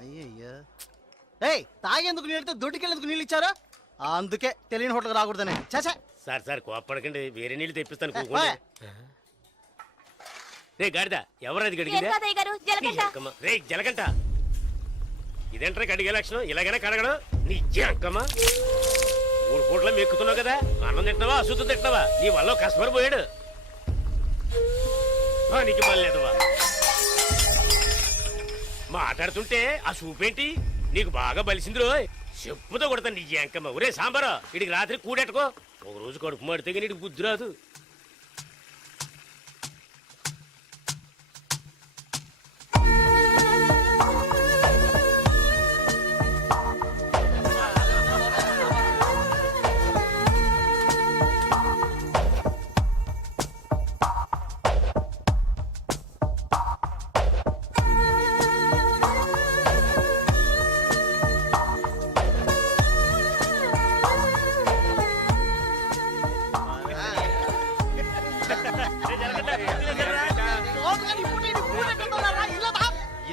అయ్యయ్యా ఏయ్ తాగేందుకు నీళ్ళతో దొడ్డికెళ్ళేందుకు నీళ్ళు ఇచ్చారా అందుకే తెలియని హోటల్కి రాకూడదని చాచా సార్ సార్ కోప్పడకండి, వేరే నీళ్ళు తెప్పిస్తాను. కూకోండి. రే గాడిద, ఎవరది గడిగిందా? రే జలగంట, ఇదేంట్రా కడిగే లక్షణం? ఇలాగైనా కడగడం నీ జంకమ్మా. 3 పూట్ల మెక్కుతున్నావు కదా, అన్నం తింటున్నావా అశుద్ధం తింటున్నావా? నీ వల్ల కస్టమర్ పోయాడు. నీకు మళ్ళేదవా మాట్లాడుతుంటే ఆ చూపేంటి? నీకు బాగా బలిసింది రో, చెప్పుతో కొడతాను నీ జంకమ్మ. ఒరే సాంబారా, ఇడికి రాత్రి కూడెట్టుకో. ఒక రోజు కడుపు మాడితే కానీ ఇడికి బుద్ధి రాదు.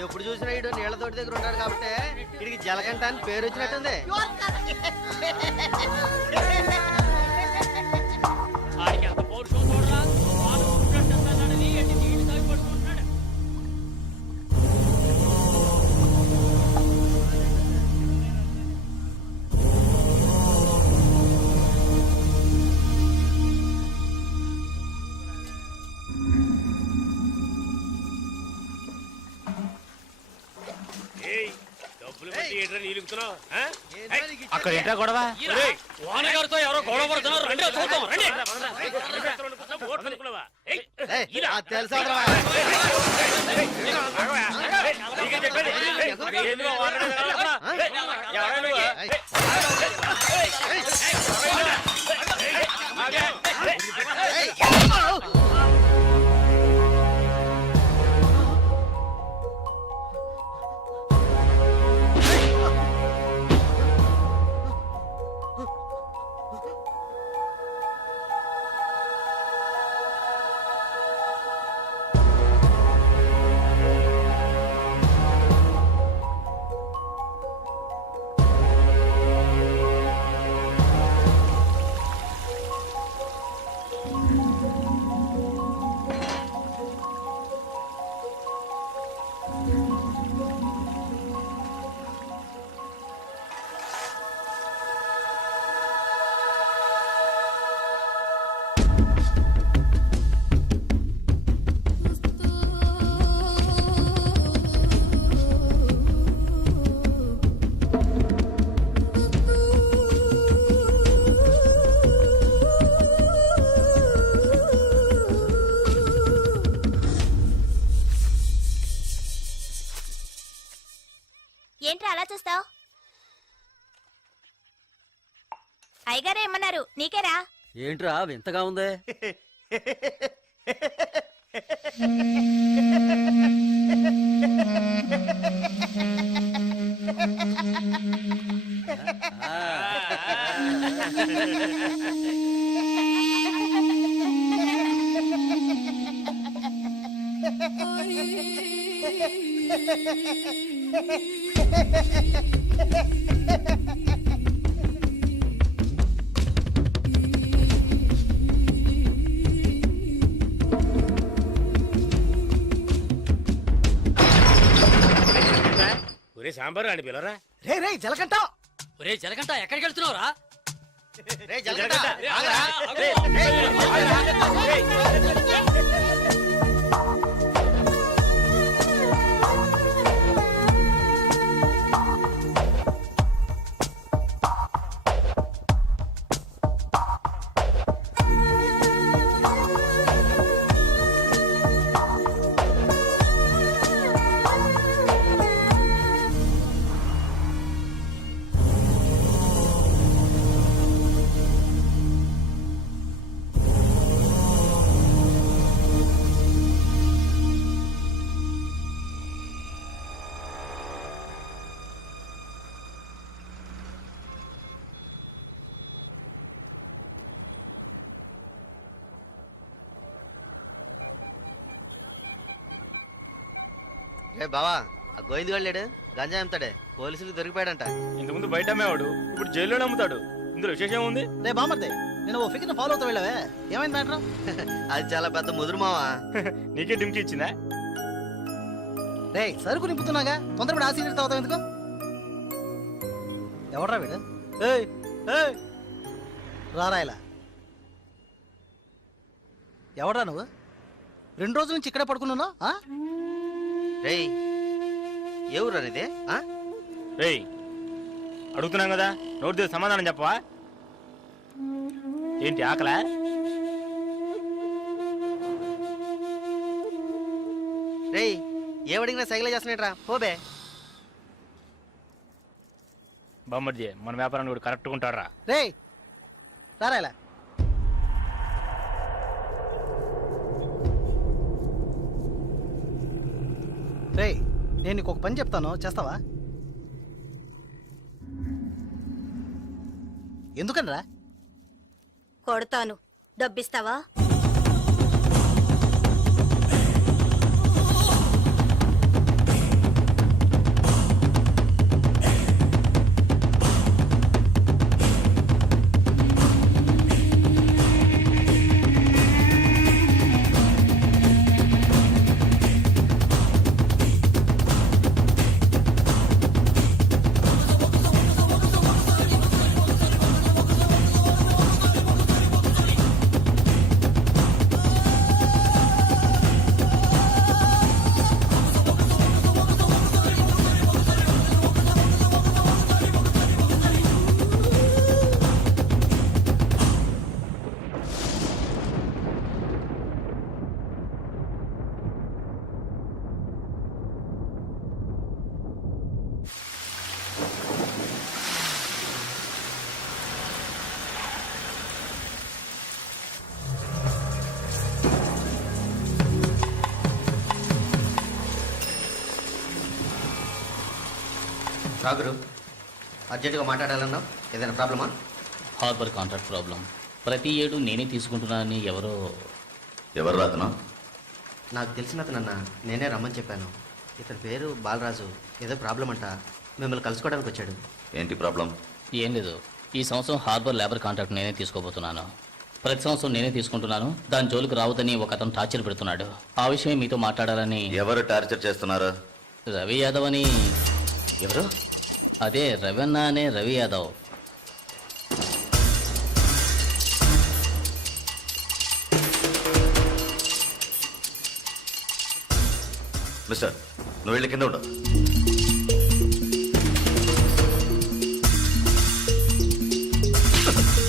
ఎప్పుడు చూసినా ఇడు నీళ్ల తోటి దగ్గర ఉంటాడు కాబట్టి ఇడికి జలగంట అని పేరు వచ్చినట్టుంది. అక్కడ ఏంటా గొడవ? గారితో ఎవరో గొడవ పడుతున్నారు, రండి చూద్దాం. రండి. తెలుసా ఏంట్రా అలా చూస్తావు? అయ్యగారే ఏమన్నారు? నీకేరా? ఏంట్రా వింతగా ఉంది? ఒరే సాంబారు అని పిలరా. రే రే జలగంట, ఒరే జలగంట ఎక్కడికి వెళ్తున్నావురా? రే జలగంట రే బావా, ఆ గోవింద్ లేడు గంజా అమ్ముతాడే పోలీసులకు దొరికిపోయాడంట. ఇంతకుముందు బయట అమ్మేవాడు ఇప్పుడు జైల్లోనే అమ్ముతాడు. ఇందులో విశేషం ఏముంది? రే బామర్దే, నేను ఓ ఫిగర్ని ఫాలో అవుతా వెళ్ళావే, ఏమైంది మ్యాటర్? అది చాలా పెద్ద ముదురు మావా. నీకే డిమ్కి ఇచ్చిందా? రే సరుకు నింపుతున్నాగా, తొందరపడి ఆ సీనియర్ తాగుతావు ఎందుకు? ఎవడ్రా వీడు? ఏయ్ ఏయ్ రారా ఇలా. ఎవడ్రా నువ్వు? 2 రోజుల నుంచి ఇక్కడే పడుకున్నావు? రేయ్ ఏ ఊరు అనేది? రేయ్ అడుగుతున్నాం కదా, నోటి దగ్గర సమాధానం చెప్పవా? ఏంటి ఆకలా? రేయ్ ఏమడిగినా సైకిల్ చేస్తున్నాడ్రా, పోబే. బామ్మర్జీ మన వ్యాపారాన్ని కూడా కరెక్ట్గా ఉంటారా? రే రారా ఇలా. రే నేను నీకు ఒక పని చెప్తాను, చేస్తావా? ఎందుకనరా? కొడతాను, డబ్బిస్తావా? రాగురు అర్జెంటుగా మాట్లాడాలన్నావు, ఏదైనా ప్రాబ్లమా? Harbour contract problem. ప్రతి ఏడు నేనే తీసుకుంటున్నానని ఎవరు రాతనా? నాకు తెలిసిన అతనన్న, నేనే రమ్మని చెప్పాను. ఇతని పేరు బాలరాజు. ఏదో ప్రాబ్లం అంట, మిమ్మల్ని కలుసుకోవడానికి వచ్చాడు. ఏంటి ప్రాబ్లం? ఏం లేదు, ఈ సంవత్సరం హార్బర్ లేబర్ కాంట్రాక్ట్ నేనే తీసుకోబోతున్నాను. ప్రతి సంవత్సరం నేనే తీసుకుంటున్నాను. దాని జోలికి రావద్దని ఒక అతను టార్చర్ పెడుతున్నాడు. ఆ విషయం మీతో మాట్లాడాలని. ఎవరు టార్చర్ చేస్తున్నారు? రవి యాదవ్ అని. ఎవరు? అదే రవణ అనే రవి యాదవ్. మిస్టర్, నువ్వు వెళ్ళి కింద ఉండు.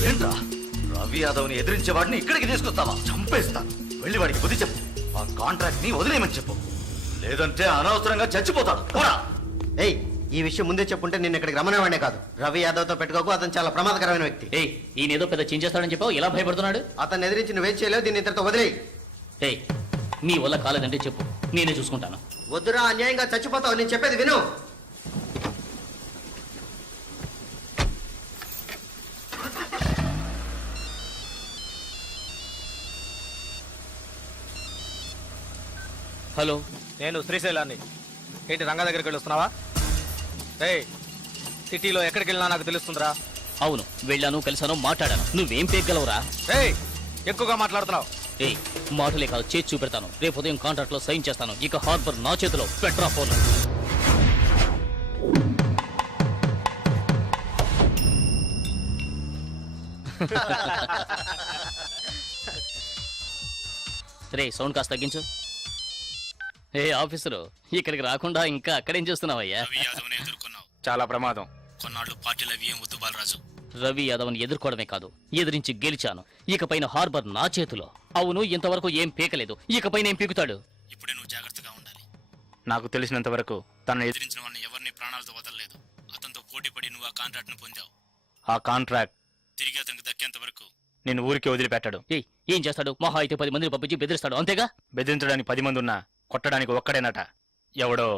ఏంట్రా, రవి యాదవ్ని ఎదిరించేవాడిని ఇక్కడికి తీసుకొస్తావా? చంపేస్తాను. వెళ్ళి వాడికి బుద్ధి చెప్పు. ఆ కాంట్రాక్ట్ ని వదిలేయమని చెప్పు, లేదంటే అనవసరంగా చచ్చిపోతాడు. పోరా. ఏయ్ ఈ విషయం ముందే చెప్పుంటే నేను ఇక్కడికి రమ్మనేవాడే కాదు. రవి యాదవ్తో పెట్టుకోకు, అతను చాలా ప్రమాదకరమైన వ్యక్తి. ఏయ్ ఈయన ఏదో పెద్ద చించేస్తాడని చెప్పావు, ఎలా భయపడుతున్నాడు? అతన్ని ఎదిరించి నువ్వేం చేయలేవు, దీన్ని ఇతరుతో వదిలేయి. ఏయ్ నీ వల్ల కాలేదంటే చెప్పు, నేనే చూసుకుంటాను. వద్దురా, అన్యాయంగా చచ్చిపోతావు. నేను చెప్పేది విను. హలో, నేను శ్రీశైలాన్ని. ఏంటి రంగా దగ్గరికి వెళ్ళి వస్తున్నావా? సిటీలో ఎక్కడికి వెళ్ళినా నాకు తెలుస్తుందిరా. అవును వెళ్ళాను, కలిసాను, మాట్లాడాను. నువ్వేం పేగలవురా? ఎక్కువగా మాట్లాడుతున్నావు. ఏయ్ మాటలే కాదు, చేసి చూపెడతాను. రేపు ఉదయం కాంట్రాక్ట్ లో సైన్ చేస్తాను. ఇక హార్బర్ నా చేతిలో. Petra phone. రే సౌండ్ కాస్త తగ్గించు. ఏ ఆఫీసరు, ఇక్కడికి రాకుండా ఇంకా అక్కడేం చేస్తున్నావయ్యా? చాలా ప్రమాదం. కొన్నాళ్ళు పార్టీలు అవి ఏం వద్దు బాలరాజు. రవి యాదవ్ని ఎదుర్కోవడమే కాదు, ఎదిరించి గెలిచాను. ఇకపైన హార్బర్ నా చేతిలో. అవును, ఇంతవరకు ఏం పీకలేదు, ఇకపైన ఏం పీకుతాడు? ఇప్పుడే నువ్వు జాగ్రత్తగా ఉండాలి. నాకు తెలిసినంత వరకు తనను ఎదిరించిన వాడిని ఎవరిని ప్రాణాలతో వదలలేదు. అతనితో పోటీ పడి నువ్వు ఆ కాంట్రాక్ట్ ను పొందావు. ఆ కాంట్రాక్ట్ తిరిగి అతనికి దక్కేంత వరకు నేను ఊరికి వదిలిపెట్టాడు. ఏం చేస్తాడు? మహా అయితే 10 మందిని పంపించి బెదిరిస్తాడు, అంతేగా? బెదిరించడానికి 10 మంది ఉన్నా కొట్టడానికి ఒక్కడేనట. ఎవడో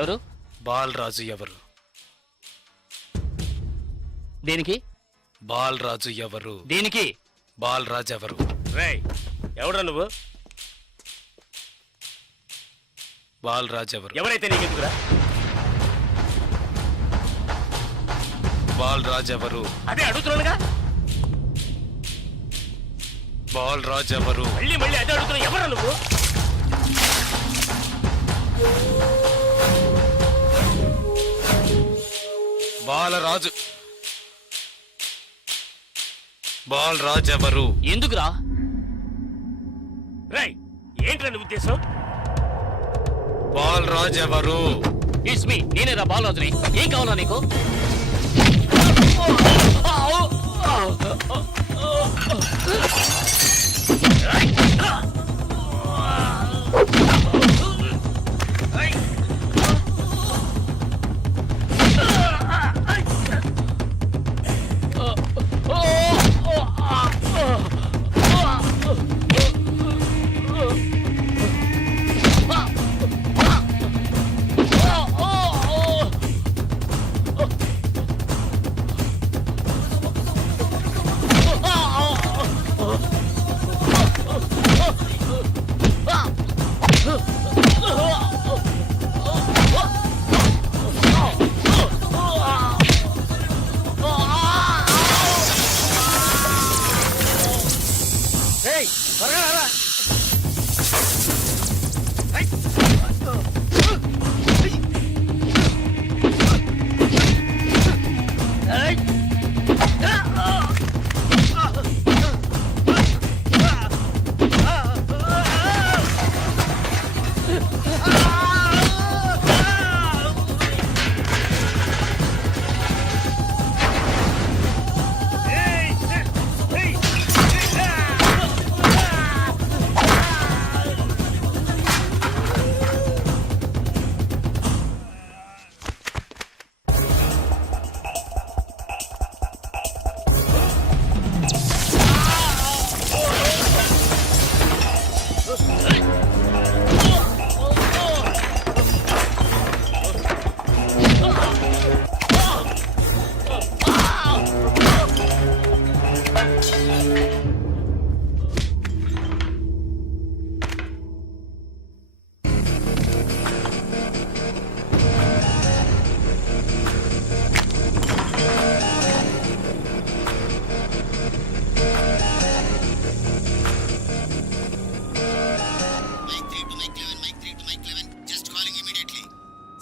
ఎవరు? బాలరాజు ఎవరు? దేనికి? బాలరాజు ఎవరు? దేనికి? బాలరాజు ఎవరు? రేయ్ ఎవడ్రా నువ్వు? బాలరాజు ఎవరు? ఎవరైతే నీకెందుకురా? బాలరాజు ఎవరు? అదే అడుగుతున్నానుగా. బాలరాజు ఎవరు? మళ్ళీ మళ్ళీ అదే అడుగుతున్నా. ఎవరా నువ్వు? బాలరాజు. బాలరాజు ఎవరు? ఎందుకురా? రేయ్ ఏంట్రా నీ ఉద్దేశం? బాలరాజు ఎవరు? ఇట్స్ మీ, నేనేరా బాలరాజుని. ఏం కావాలా నీకు? ఏయ్ త్వరగా రారా.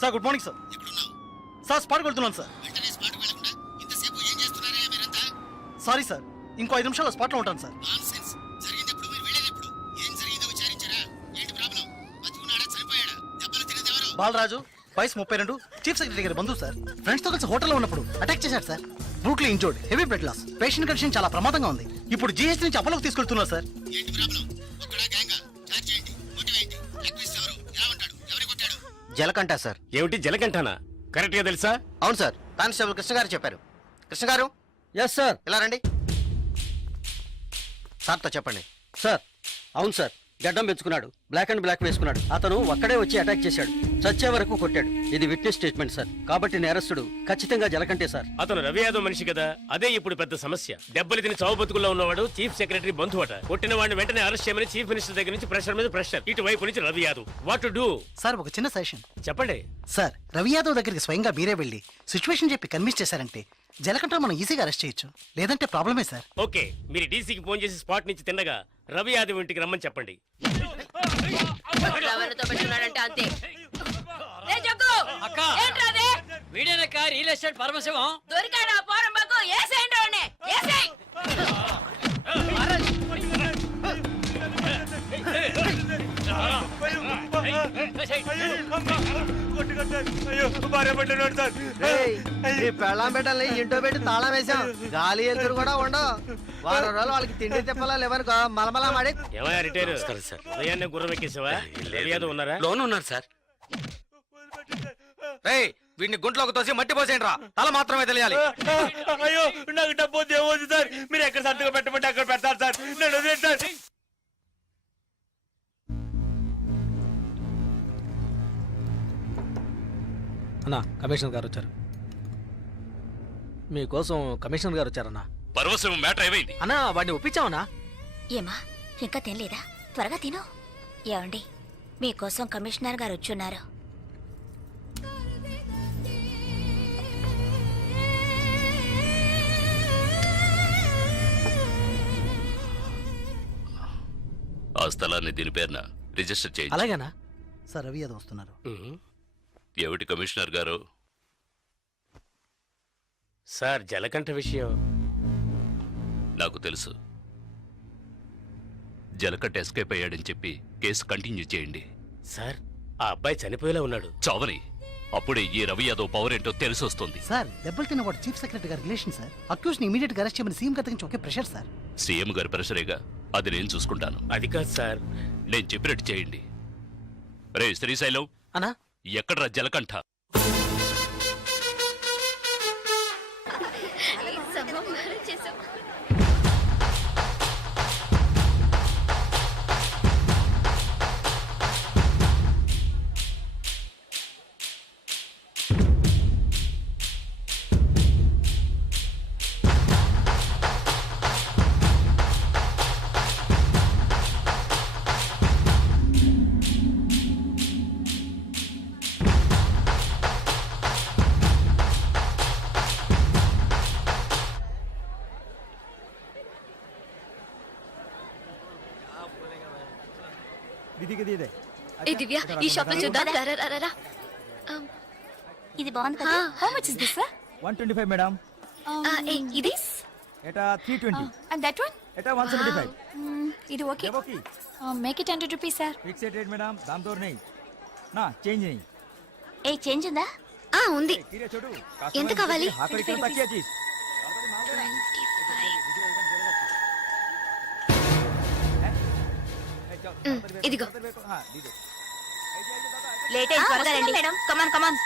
Sir good morning sir. Sir స్పాట్కి వెళ్తున్నాను సార్. సారీ సార్, ఇంకో 5 నిమిషాల్లో స్పాట్లో ఉంటాను సార్. బాలరాజు వయసు 32, చీఫ్ సెక్రటరీ గారి బంధువు సార్. ఫ్రెండ్స్ తో కలిసి హోటల్లో ఉన్నప్పుడు అటాక్ చేశారు sir. Brutally injured, heavy blood loss. Patient condition చాలా ప్రమాదంగా ఉంది. ఇప్పుడు జీహెచ్ నుంచి అపోలోకి తీసుకెళ్తున్నారు సార్. జలకంట సార్. ఏమిటి జలకంఠానా? కరెక్ట్ గా తెలుసా? అవును సార్, కానిస్టేబుల్ కృష్ణ గారు చెప్పారు. కృష్ణ గారు ఎస్ సార్. ఇలా రండి. సార్తో చెప్పండి. సార్ అవును సార్, గడ్డం పెంచుకున్నాడు, బ్లాక్ అండ్ బ్లాక్ వేసుకున్నాడు. అతను ఒక్కడే వచ్చి అటాక్ చేశాడు, చచ్చే వరకు కొట్టాడు. ఇది విట్నెస్ స్టేట్మెంట్ సార్, కాబట్టి నేరస్తుడు ఖచ్చితంగా జలకంటే సార్. అతను రవి యాదవ్ మనిషి కదా, అదే ఇప్పుడు పెద్ద సమస్య. దెబ్బలు తిని చావు బతుకుల్లో ఉన్నవాడు చీఫ్ సెక్రటరీ బంధువు అట. కొట్టిన వాడిని వెంటనే అరెస్ట్ చేయమని చీఫ్ మినిస్టర్ దగ్గర నుంచి ప్రెషర్ మీద ప్రెషర్. ఇటువైపు నుంచి Ravi Yadav. What to do? Sir ఒక చిన్న సజెషన్ చెప్పండి. సార్, రవి యాదవ్ దగ్గరికి స్వయంగా మీరే వెళ్ళి సిచ్యువేషన్ చెప్పి కన్విన్స్ చేశారంటే జలకంట మనం ఈజీగా అరెస్ట్ చేయొచ్చు. లేదంటే ప్రాబ్లమే సార్. ఓకే, మీరు డీసీకి ఫోన్ చేసి స్పాట్ నుంచి తిన్నగా రవి యాదవ్ ఇంటికి రమ్మని చెప్పండి. అంతే. వీడేనక్క రియల్ ఎస్టేట్ పరమశివం. దొరికాడా పోరంబాకు? ఏసేయండి వాడిని, ఏసేయ్. పెళ్ళాం పెట్టాలి, ఇంటో పెట్టి తాళం వేసాం. గాలి ఎదురు కూడా ఉండవు. వారం రోజులు వాళ్ళకి తిండి తిప్పలా లేవనుకో మలమలా మాడి. ఏమయ్యా రిటైర్? సార్ ఉదయాన్నే గుర్రం ఎక్కేసావా? రవి యాదవ్ ఉన్నారా? లోన్ ఉన్నారు సార్. రేయ్ వీడిని గుంట్లోకి తోసి మట్టి పోసేయండి రా, తల మాత్రమే తెలియాలి. అయ్యో నాకు డబ్బు దేవోదు సార్, మీరు ఎక్కడ సంతకం పెట్టమంటే అక్కడ పెడతారు సార్. నేను వదిలేండి సార్. అన్నా కమిషనర్ గారు వచ్చారు. మీకోసం కమిషనర్ గారు వచ్చారన్నా. పర్వసం మ్యాటర్ ఏమైంది? అన్నా వాడిని ఒప్పించావనా? ఏమా ఇంకా తినలేదా? త్వరగా తిను. ఏమండి మీకోసం కమిషనర్ గారు వచ్చున్నారు. ఆ స్థలాన్ని దీని పేరున రిజిస్టర్ చేయండి. అలాగేనా సార్? రవి యాదవ్ వస్తున్నారు. ఏమిటి కమిషనర్ గారు? సార్ జలకంఠ విషయం నాకు తెలుసు. జలకట్ ఎస్కేప్ అయ్యాడని చెప్పి కేసు కంటిన్యూ చేయండి. సార్ ఆ అబ్బాయి చనిపోయేలా ఉన్నాడు. చావని అప్పుడే ఈ రవి యాదవ్ పవర్ ఏంటో తెలిసి వస్తుంది. సార్ దెబ్బలు తిన్న వాడు చీఫ్ సెక్రటరీ గారి రిలేషన్ సార్. అక్యూజ్ ని ఇమీడియట్ గా అరెస్ట్ చేయమని సీఎం గారి నుంచి ఒకే ప్రెషర్ సార్. సీఎం గారి ప్రెషరేగా, అది నేను చూసుకుంటాను. అది కాదు సార్. నేను చెప్పినట్టు చేయండి. రే శ్రీశైలం, అన్నా ఎక్కడ్రా జలకంఠ? ఏ దివ్య, ఈ షాప్ లో చూద్దాం. ఇది బాగుంది కదా? How much is this sir? 125 madam. ఇది ఎటా 320. అండ్ దట్ వన్ ఎటా 175. ఇది okay. Okay make it 100 rupees sir. Fixed rate madam, దామ్ తోర్ नहीं ना चेंज नहीं. ఏ చేంజ్ ఉందా? ఉంది. తీరే చూడు. ఎంత కావాలి? హాకరి కింద తక్కువ చీజ్. ఇదిగో. हां दीजिए. లేట్ అయ్యి త్వరగా రండి మేడం. కమాన్ కమాన్.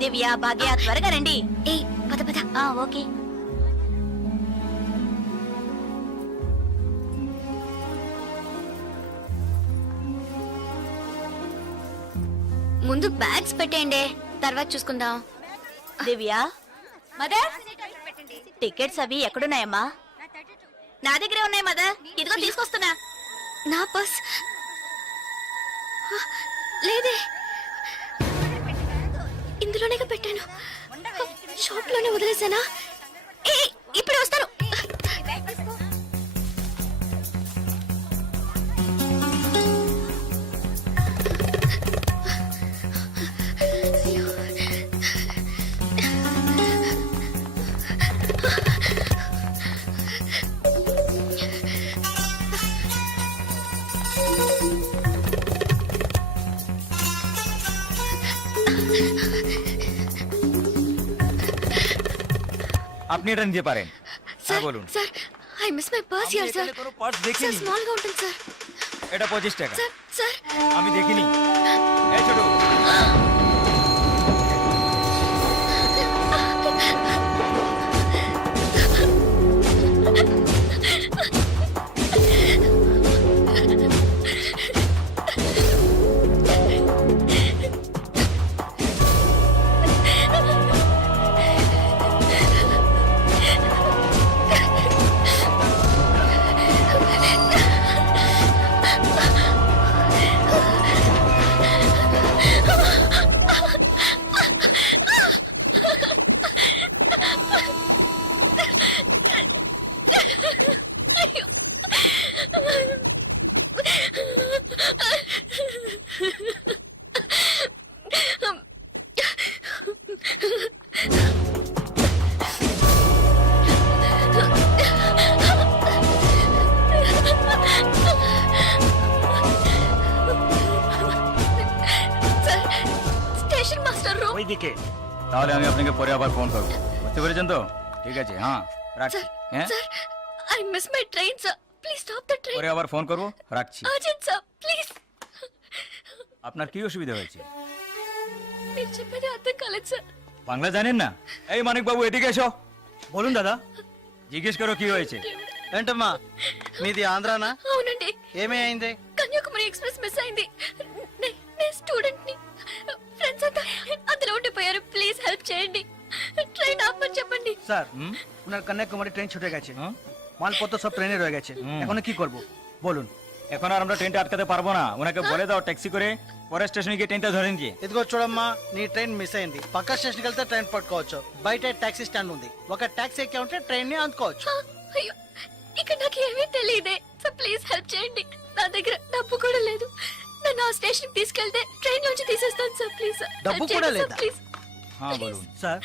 దివ్య, భాగ్య త్వరగా రండి. ఏ పద పద. ఓకే. ముందు బ్యాగ్స్ పెట్టేయండి, తర్వాత చూసుకుందాం. దివ్య, మదర్ టికెట్స్ అవి ఎక్కడున్నాయమ్మా? నా దగ్గరే ఉన్నాయి మదర్. ఇదిగో తీసుకొస్తున్నా. నా పర్స్ లేదే, ఇందులోనే పెట్టాను. షాప్ లోనే వదిలేసానా? ఏ ఇప్పుడు వస్తాను. আপনি এটা নিতে পারেন। স্যার বলুন। Sir, I miss my purse here, sir. Purse sir দেখিনি। স্মল గా ఉంటుంది సార్. এটা 25 টাকা। স্যার স্যার আমি দেখিনি। এই ছোট। স্টেশন মাস্টার রুম ওইদিকে। তাহলে আমি আপনাকে পরে আবার ফোন করব। বুঝতে পেরেছেন তো? ঠিক আছে, হ্যাঁ রাখছি। হ্যাঁ sir, I miss my train, sir. Please stop the train. পরে আবার ফোন করব, রাখছি। Urgent, sir. Please. আপনার কি অসুবিধা হয়েছে? మీరు చెప్పేది అర్థం కాలేదు సార్. বাংলা জানেন না? এই মানিক বাবু এদিকে এসো। বলুন দাদা। জিজ্ঞেস করো কি হয়েছে। ఏంటమ్మా మీది ఆంధ్రానా? అవునండి, ఏమీ అయింది? కన్యాకుమారి ఎక్స్ప్రెస్ మిస్ అయింది. నేను స్టూడెంట్ ని, ఫ్రెండ్స్ అంతా అందులో ఉండిపోయారు. ప్లీజ్ హెల్ప్ చేయండి, ట్రైన్ ఆపమని చెప్పండి. স্যার ওনার কন্যাকুমারী ট্রেন ছুটে গেছে, মালপত্র সব ট্রেনে রয়ে গেছে, এখন কি করব বলুন? এখন আর আমরা ট্রেনটা আটকাতে পারবো না, ওনাকে বলে দাও ট্যাক্সি করে পরের স্টেশনে গিয়ে ট্রেনটা ধরে নিয়ে। ఇదిగో చూడమ్మా, నీ ట్రైన్ మిస్ అయింది. పక్క స్టేషన్కి వెళ్తే ట్రైన్ పట్టుకోవచ్చు. బయట టాక్సీ స్టాండ్ ఉంది, ఒక టాక్సీ ఎక్కి ఉంటే ట్రైన్ ని అందుకోవచ్చు. అయ్యో, ఇక్కడ నాకు ఏమీ తెలియదే. సో ప్లీజ్ హెల్ప్ చేయండి. నా దగ్గర డబ్బు కూడా లేదు. నన్ను ఆ స్టేషన్ కి తీసుకెళ్తే ట్రైన్ నుంచి తీసేస్తాను సార్. ప్లీజ్ డబ్బు కూడా లేదా? ప్లీజ్ হ্যাঁ বলুন। স্যার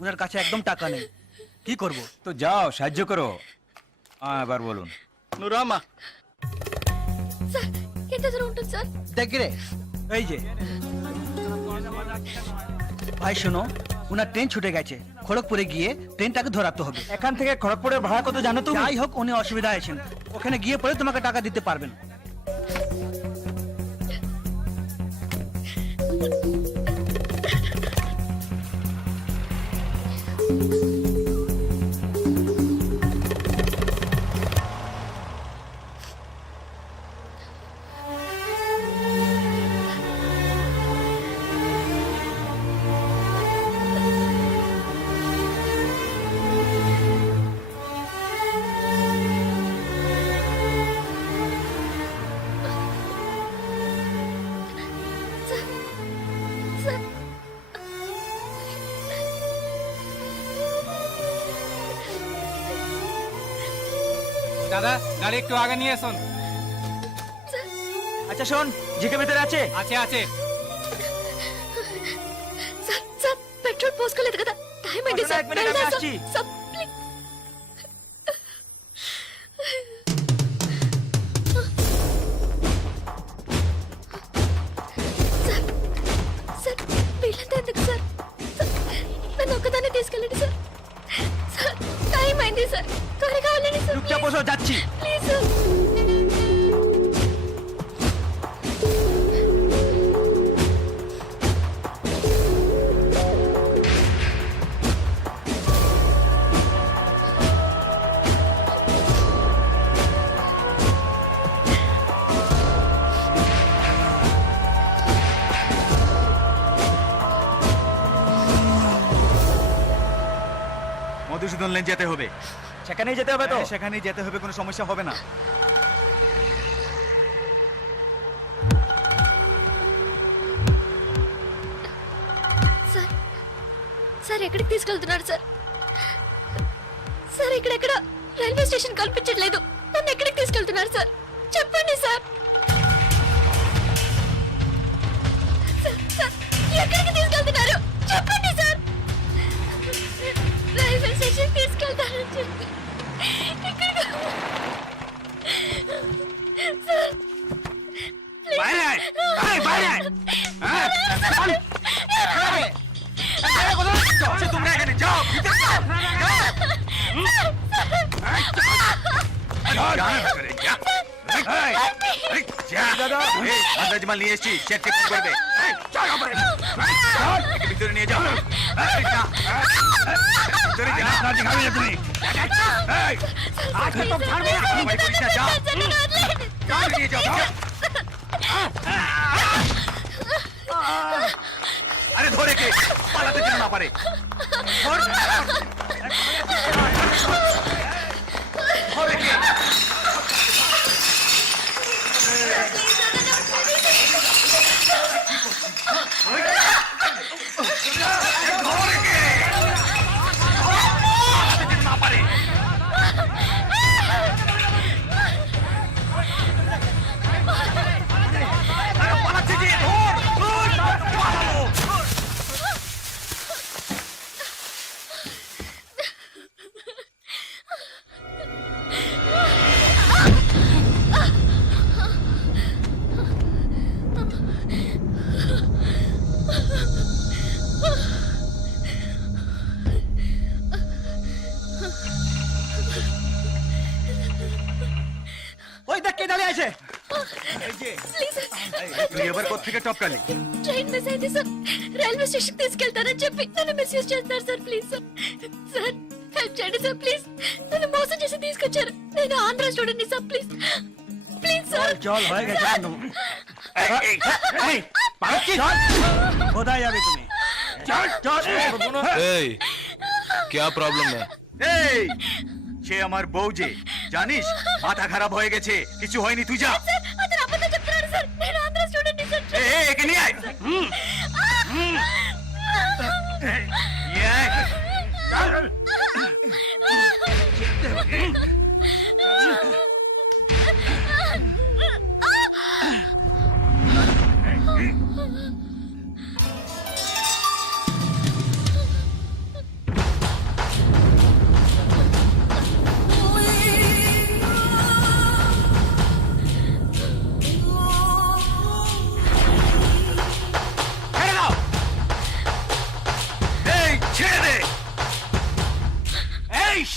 ওনার কাছে একদম টাকা নেই, কি করব? তো যাও সাহায্য করো। হ্যাঁ এবার বলুন। నువ్వు రామ్మా, సార్ ఎంత దూరం ఉంటుంది సార్? దగ్గరే। এই যে ভাই শোনো, ওনার ট্রেন ছুটে গেছে, খড়গপুরে গিয়ে ট্রেনটাকে ধরাতে হবে। এখান থেকে খড়গপুরের ভাড়া কত জানো তুমি? যাই হোক, উনি অসুবিধা আছেন, ওখানে গিয়ে পরে তোমাকে টাকা দিতে পারবেন। సార్ দাদা গাড়ি একটু আগে নিয়ে আসুন। আচ্ছা শোন, জিকে ভিতরে আছে? আছে আছে। సార్ సార్ పెట్రోల్ పోసుకోలేదు కదా, టైం అయింది సార్. ఒక మినిట్, వెళ్దాం సార్. వచ్చి. Sir, please. సార్, సార్, వీళ్ళంతా ఎందుకు సార్? సార్, నన్ను ఒక్కదాన్ని తీసుకెళ్ళండి సార్. సార్, టైం అయింది సార్, త్వరగా వెళ్ళండి సార్. চুপচাপ বসো, যাচ্ছি। Please sir. মধুসূদন লেন যেতে হবে। সেখানেই যেতে হবে তো? সেখানেই যেতে হবে, কোনো সমস্যা হবে না। సార్, సార్ ఎక్కడికి తీసుకెళ్తున్నారు సార్? సార్ ఇక్కడెక్కడ రైల్వే స్టేషన్ కనిపించట్లేదు. నన్ను ఎక్కడికి తీసుకెళ్తున్నారు సార్? చెప్పండి సార్. సార్, సార్, ఎక్కడికి తీసుకెళ్తున్నారు? చెప్పండి సార్. రైల్వే స్టేషన్ తీసుకెళ్తారని చెప్పి ఎక్కడికి? సార్, বাইরে আয়, আয়, বাইরে আয়। হ্যাঁ, চল। আরে কোথায় যাচ্ছ তোমরা? এখানে যাও, ভিতরে যাও। দাদা মাদ্রাজ মাল নিয়ে এসছি, চেক চেক করবে। ভিতরে নিয়ে যাও, ভিতরে যাও। দিখাবে তুমি আজকে তো ছাড়বে না, ভাই করিস না, যাও যাও, নিয়ে যাও। আরে ধরে কে পালাতে যেন না পারে। ধরে কে? ওই দেখ কে দাঁড়িয়ে আছে। Please sir. তুই এবার কোথেকে টপকালি? ట్రైన్ మిస్ అయింది సార్. రైల్వే స్టేషన్ తీసుకెళ్తారని చెప్పి నన్ను మిస్యూజ్ చేస్తారు sir. Please sir. Sir, help చేయండి సార్ ప్లీజ్. నన్ను మోసం చేసి తీసుకొచ్చారు. నేను Andhra student sir please please sir. क्या प्रॉब्लम है? সে আমার বউ যে জানিস মাথা খারাপ হয়ে গেছে কিছু হয়নি তুই যা సార్ అతను అబద్ధం చెప్తున్నాడు సార్. నేను ఆంధ్ర స్టూడెంట్ సార్. একে নিয়ে আয় নিয়ে আয় চল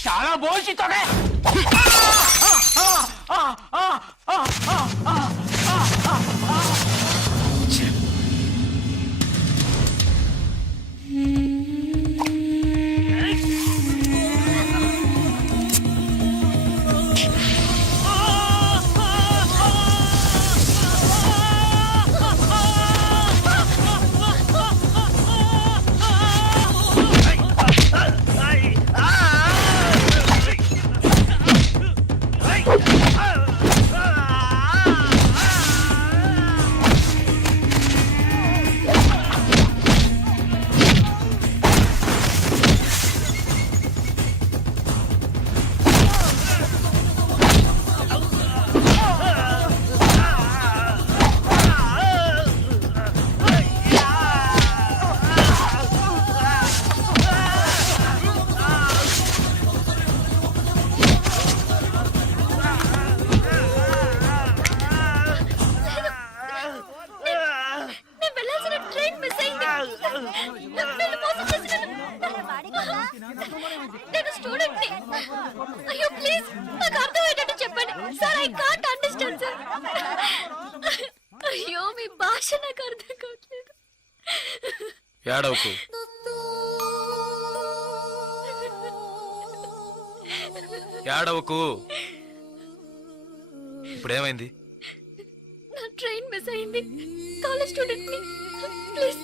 শালা বলছি তোকে నేను వెళ్ళాల్సిన ట్రైన్ మిస్ అయింది. నన్ను మోసం చేసి నేను స్టూడెంట్ ని. అయ్యో ప్లీజ్ నాకు అర్థమయ్యేటట్టు చెప్పండి sir. I can't understand sir. అయ్యో మీ భాష నాకు అర్థం కావట్లేదు. ఏడవకు. ఏడవకు. ఇప్పుడేమైంది? నా ట్రైన్ మిస్ అయింది. కాలేజ్ స్టూడెంట్ ని. ప్లీజ్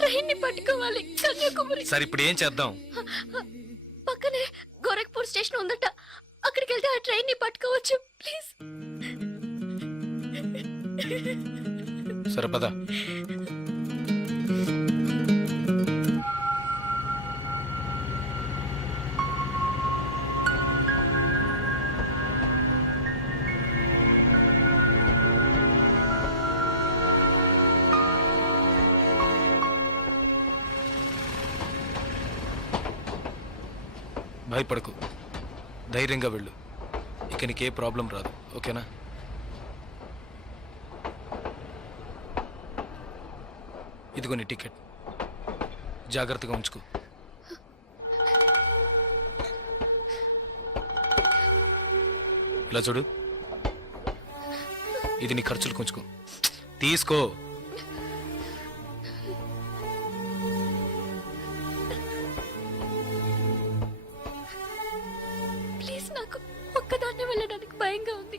ట్రైన్ ని పట్టుకోవాలి కన్యాకుమారి. సరే ఇప్పుడు ఏం చేద్దాం? పక్కనే గోరఖ్పూర్ స్టేషన్ ఉందట. అక్కడికి వెళ్తే ఆ ట్రైన్ ని పట్టుకోవచ్చు ప్లీజ్. సరే పద. భయపడకు, ధైర్యంగా వెళ్ళు. ఇక నీకే ప్రాబ్లం రాదు, ఓకేనా? ఇదిగో నీ టికెట్, జాగ్రత్తగా ఉంచుకో. ఇలా చూడు, ఇది నీ ఖర్చులకు ఉంచుకో. తీసుకో. ప్లీజ్ నాకు ఒక్కదాన్నే వెళ్ళడానికి భయంగా ఉంది.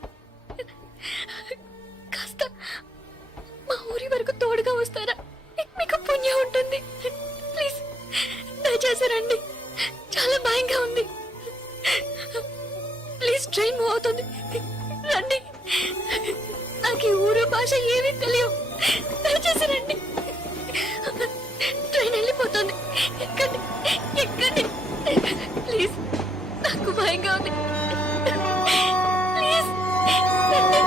కాస్త మా ఊరి వరకు తోడుగా వస్తారా? మీకు పుణ్యం ఉంటుంది. ప్లీజ్ దయచేసి రండి. చాలా భయంగా ఉంది. ప్లీజ్ ట్రైన్ మూవ్ అవుతుంది, రండి. నాకు ఈ ఊరు భాష ఏమీ తెలియవు. దయచేసి రండి. ట్రైన్ వెళ్ళిపోతుంది. ఎక్కండి ఎక్కండి ప్లీజ్. నాకు భయంగా ఉంది. ప్లీజ్ రండి.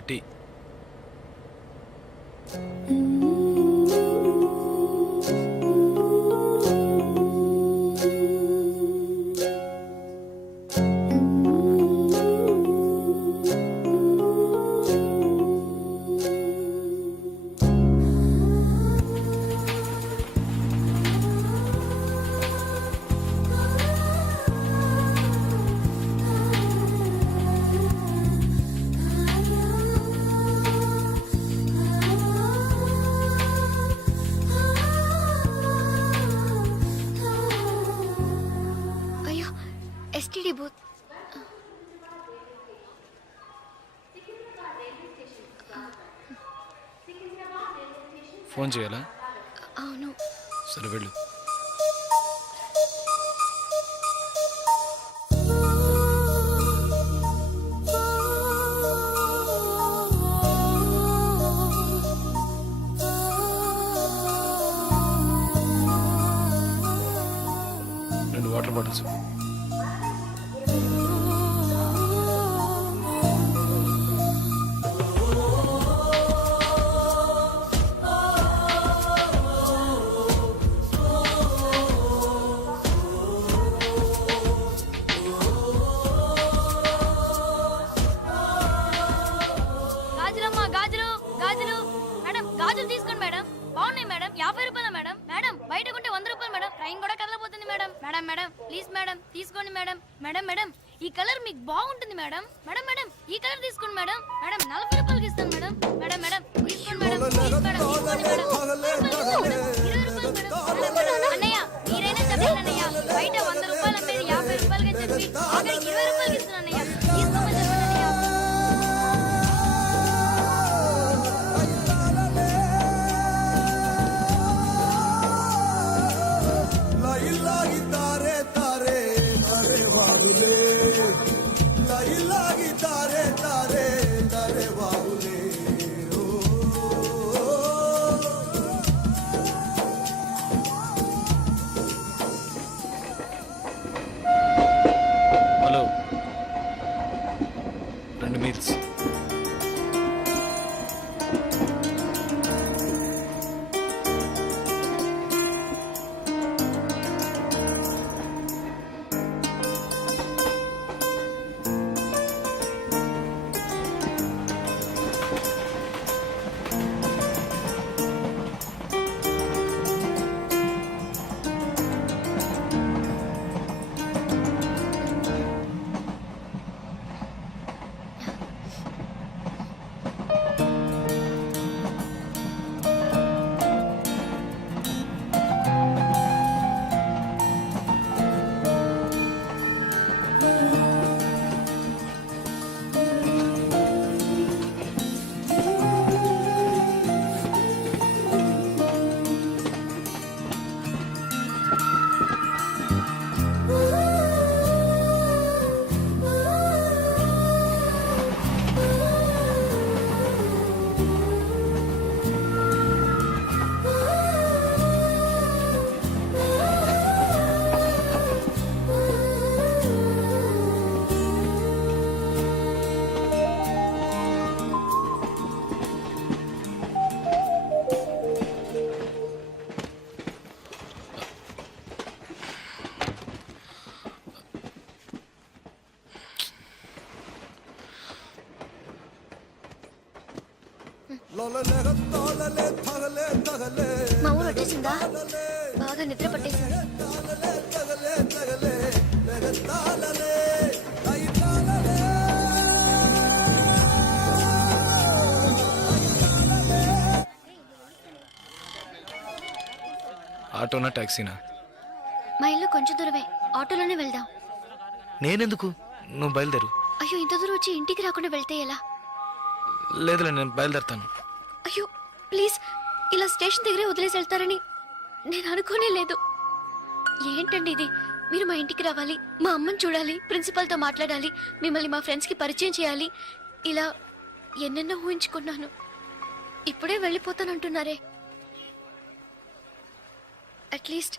2 టీ. అయ్యో ఎస్టీడీ బూత్. ఫోన్ చేయాలా? అవును. సరే వెళ్ళు. Water bottles. గాజులమ్మా, గాజులు గాజులు. మేడం గాజులు తీసుకోండి మేడం. బాగున్నాయి మేడం. 50 రూపాయలు మేడం. మేడం బయట కొంటే 100 రూపాయలు మేడం. ట్రైన్ కూడా కదలబోతుంది madam. Madam madam please madam తీసుకోండి మేడం. మేడం మేడం ఈ కలర్ మీకు బాగుంటుంది మేడం. మేడం మేడం ఈ కలర్ తీసుకోండి మేడం. మేడం 40 రూపాయలకి ఇస్తాను మేడం. మేడం మేడం తీసుకోండి మేడం. ప్లీజ్ మేడం తీసుకోండి మేడం. 20 రూపాయలు మేడం. మేడం అన్నయ్య మీరైనా చెప్పండి అన్నయ్య. బయట 100 రూపాయలు అమ్మేది 50 రూపాయలకి చెప్పి ఆఖరికి 20 రూపాయలకి ఇస్తున్నాను అన్నయ్య. తీసుకోమని చెప్పండి అన్నయ్య. Hello, 2 meals. మా ఊరు వచ్చేసిందా? బాగా నిద్ర పట్టేసింది. ఆటోనా టాక్సీనా? మా ఇల్లు కొంచెం దూరమే. ఆటోలోనే వెళ్దాం. నేనెందుకు? నువ్వు బయలుదేరు. అయ్యో ఇంత దూరం వచ్చి ఇంటికి రాకుండా వెళ్తే ఎలా? లేదులే, నేను బయలుదేరుతాను. అయ్యో ప్లీజ్, ఇలా స్టేషన్ దగ్గరే వదిలేసి వెళ్తారని నేను అనుకోనే లేదు. ఏంటండి ఇది? మీరు మా ఇంటికి రావాలి, మా అమ్మని చూడాలి, ప్రిన్సిపల్తో మాట్లాడాలి, మిమ్మల్ని మా ఫ్రెండ్స్కి పరిచయం చేయాలి, ఇలా ఎన్నెన్నో ఊహించుకున్నాను. ఇప్పుడే వెళ్ళిపోతానంటున్నారే. అట్లీస్ట్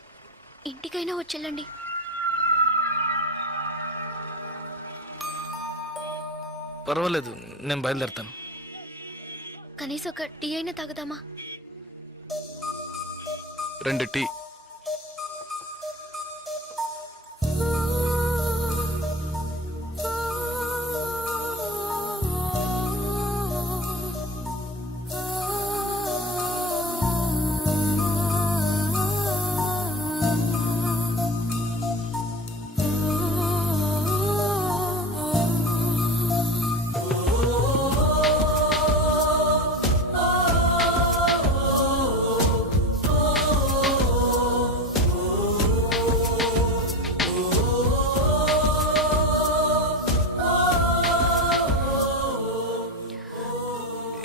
ఇంటికైనా వచ్చేళ్ళండి. పర్వాలేదు, నేను బయలుదేరుతాను. కనీసం ఒక టీ అయినా తాగుదామా? 2 టీ.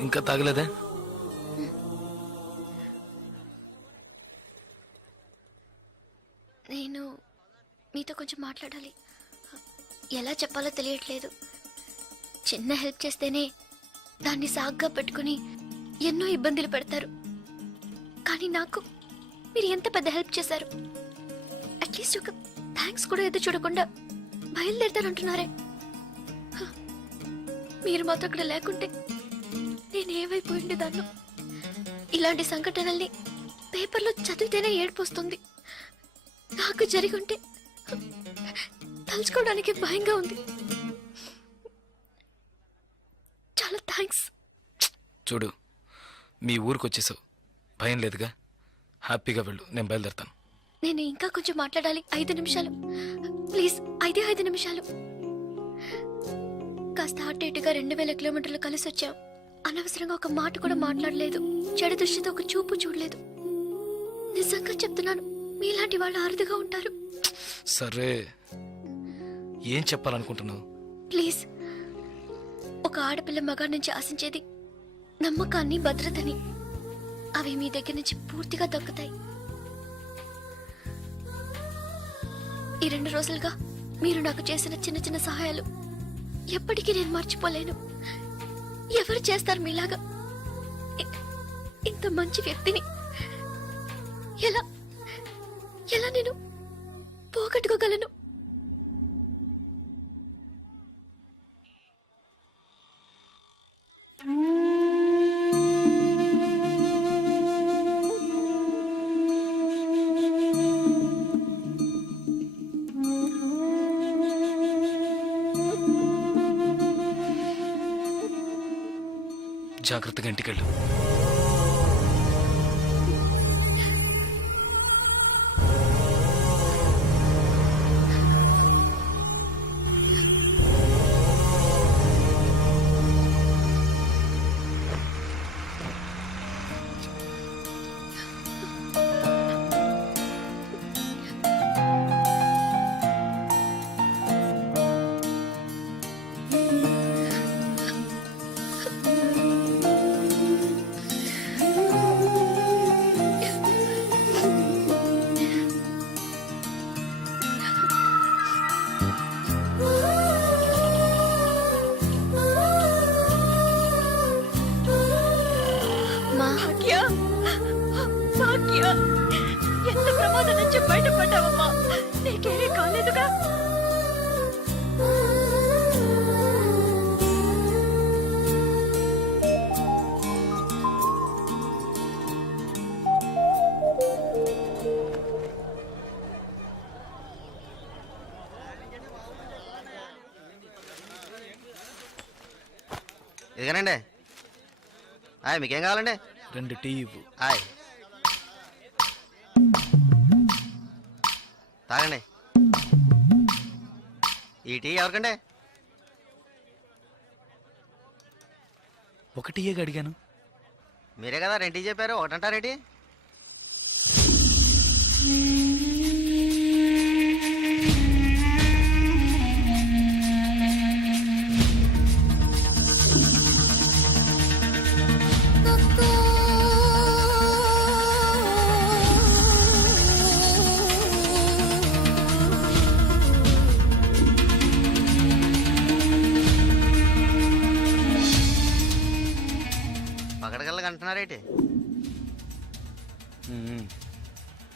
ఇంకా తాగలేదే? నేను మీతో కొంచెం మాట్లాడాలి. ఎలా చెప్పాలో తెలియట్లేదు. చిన్న హెల్ప్ చేస్తేనే దాన్ని సాగ్గా పెట్టుకుని ఎన్నో ఇబ్బందులు పెడతారు. కానీ నాకు మీరు ఎంత పెద్ద హెల్ప్ చేశారు. అట్లీస్ట్ ఒక థ్యాంక్స్ కూడా ఎదురు చూడకుండా బయలుదేరతారంటున్నారే. మీరు మాతో అక్కడ లేకుంటే నేనేమైపోయి ఉండేదాన్ని. ఇలాంటి సంఘటనల్ని పేపర్లో చదివితేనే ఏడుపు వస్తుంది. నాకు జరిగి ఉంటే తలుచుకోవడానికి భయంగా ఉంది. చాలా థ్యాంక్స్. చూడు, మీ ఊరికి వచ్చేసావు, భయం లేదుగా. హ్యాపీగా వెళ్ళు, నేను బయలుదేరుతాను. నేను ఇంకా కొంచెం మాట్లాడాలి. 5 నిమిషాలు ప్లీజ్. 5 నిమిషాలు. కాస్త అటు ఇటుగా 2000 కిలోమీటర్లు కలిసి వచ్చాం. అనవసరంగా ఒక మాట కూడా మాట్లాడలేదు. చెడు దృష్టితో ఒక చూపు చూడలేదు. నిజంగా చెప్తున్నాను, మీలాంటి వాళ్ళు అరుదుగా ఉంటారు. సరే, ఏం చెప్పాలనుకుంటున్నావు? ప్లీజ్. ఒక ఆడపిల్ల మగాడి నుంచి ఆశించేది నమ్మకాన్ని, భద్రతని. అవి మీ దగ్గర నుంచి పూర్తిగా దక్కుతాయి. ఈ 2 రోజులుగా మీరు నాకు చేసిన చిన్న చిన్న సహాయాలు ఎప్పటికీ నేను మర్చిపోలేను. ఎవరు చేస్తారు మీలాగా? ఇంత మంచి వ్యక్తిని ఎలా ఎలా నేను పోగొట్టుకోగలను? జాగ్రత్తగా ఇంటికెళ్ళు. ఎంత ప్రమాదం నుంచి బయటపడ్డావమ్మా? నీకేమీ కాలేదుగా? ఇదిగానండి. మీకేం కావాలండి? 2 టీ ఇవ్వు. తాగండి. ఈ టీ ఎవరికండి? 1 టీయేగా అడిగాను. మీరే కదా 2 టీ చెప్పారు, ఒకటంటారేంటి? పకడగల్లగా అంటున్నారేంటి?